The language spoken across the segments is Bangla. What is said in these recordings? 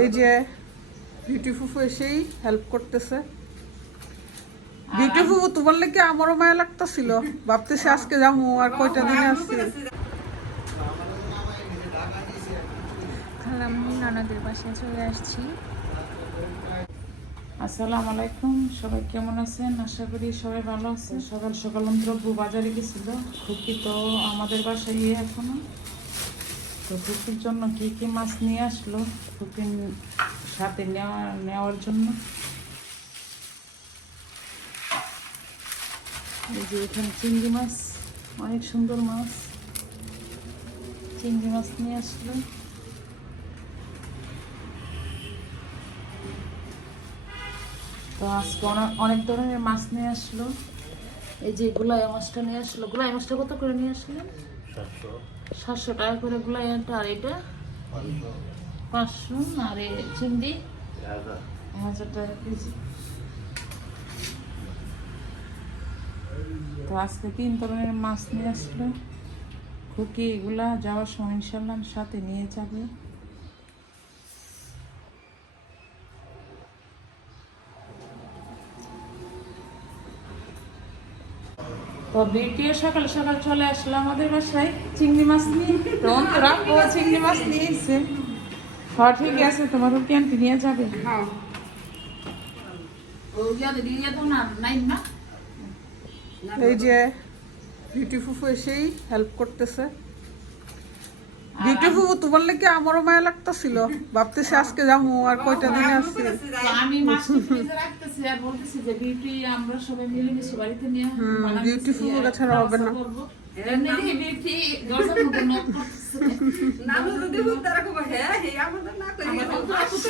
এই যে বিউটি ফুফু এসেই হেল্প করতেছে। বিউটি ফুফু তোমার লেগে আমারও মায়া লাগতেছিল। ভাবতেছি আজকে যাব আর কয়টা দিনে আসছি নানাদের বাসায় চলে আসছি। আসসালামু আলাইকুম সবাই কেমন আছেন? আশা করি সবাই ভালো আছে সকাল সকাল অন্তরব্য বাজারে গেছিল খুকি তো আমাদের বাসায় এখনও। তো খুকির জন্য কি কি মাছ নিয়ে আসলো? খুকির সাথে নেওয়া, নেওয়ার জন্য? এই যে এখানে চিংড়ি মাছ, অনেক সুন্দর মাছ। চিংড়ি মাছ নিয়ে আসলো। তো আজকে অনেক ধরনের মাছ নিয়ে আসলো। এই যে গোলাই মাছটা নিয়ে আসলো। গোলাই মাছটা কত করে নিয়ে আসলেন? সাতশো। টাকা করে গুলাই আর এটা? পাঁচশো। আর এ চিংড়ি? হাজার টাকা কেজি। তো আজকে তিন ধরনের মাছ নিয়ে আসলো। খুকি এগুলা যাওয়ার সময় ইনশাল্লাহ সাথে নিয়ে যাবে। তো বিটিও সকাল সকাল চলে আসলো আমাদের বাসায়। চিংড়ি মাছ নিয়ে। তো অন্তরা ও চিংড়ি মাছ নিয়ে এসছে। হ্যাঁ ঠিক আছে তোমার কি আনতে নিয়ে যাবে। এই যে বিউটি ফুফু এসেই হেল্প করতেছে। বিউটি ফুফু তোমার লেগে আমারও মায়া লাগতেছিল। ভাবতেছি আজকে যাব আর কয়টা দিনে আসছি। আমি রাখতেছি আর বলতেছি যে বিউটি আমরা সবাই মিলেমিশে বাড়িতে নিয়ে হুম, বানাতেছি। beauty ফুল আর ছাড়া হবে না। আপুকে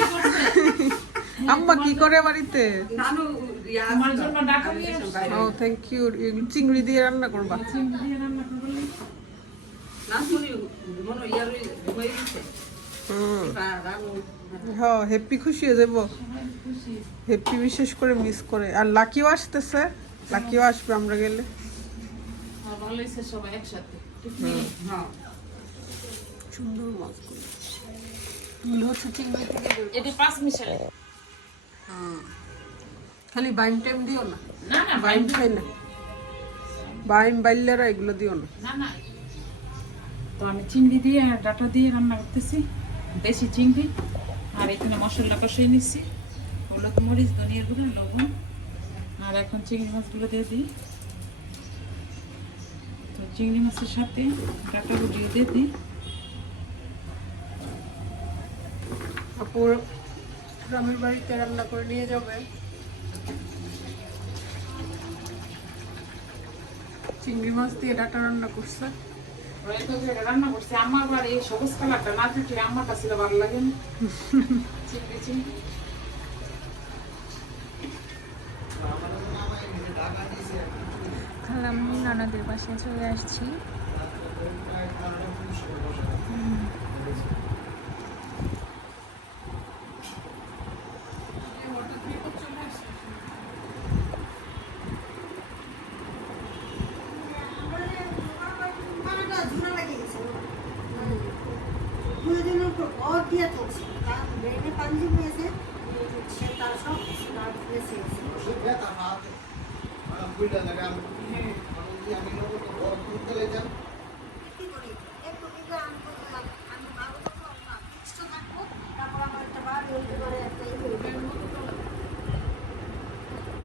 করছে। আম্মা কি করে বাড়িতে। ও থ্যাংক ইউ চিংড়ি দিয়ে রান্না করবা। চিংড়ি দিয়ে রান্না হ্যাঁ হ্যাপি খুশি হয়ে যাব। খুশি। হ্যাপি বিশেষ করে মিস করে। আর লাকিও আসতেছে। লাকিও আসবে আমরা গেলে। সুন্দর এটি পাঁচ মিশালে। খালি বাইম টাইম দিও না। না না বাইম খাই না। বাইম বাইলেরা এগুলো দিও না। না না তো আমি চিংড়ি দিয়ে আর ডাটা দিয়ে রান্না করতেছি। দেশি চিংড়ি, আর এখানে মশলা কষিয়ে নিচ্ছি। হলুদ মরিচ ধনিয়ার গুঁড়ো, লবণ, আর এখন চিংড়ি মাছগুলো দিয়ে দিই। তো চিংড়ি মাছের সাথে ডাটা গুটিয়ে দিয়ে দিই। গ্রামের বাড়িতে রান্না করে নিয়ে যাবে। চিংড়ি মাছ দিয়ে ডাটা রান্না করছে। ওই তো রান্না করছি। আমার এই সবুজ কালারটা না ভালো লাগে চিংড়ি। খালাম্মি নানাদের বাসায় চলে আসছি। দিনের উপর ভর দিয়ে চলছে তার ব্রেনে পাঞ্জি পেয়েছে সে তার সব স্মার্ট ফেসে আমি